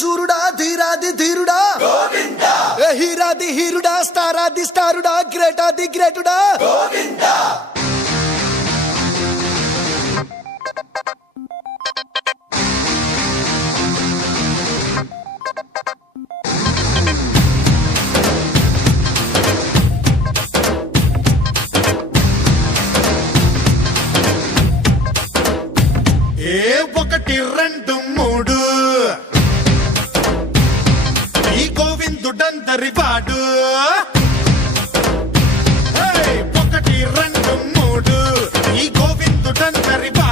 సూరుడా ధీరాది ధీరుడా హీరాది హీరుడా స్టారాది స్టారుడా గ్రేటాది గ్రేటుడా ఒకటి రెండు మూడు ఈ గోవిందుడందరి వాడు ఒకటి రెండు మూడు ఈ గోవిందుడందరి వాడు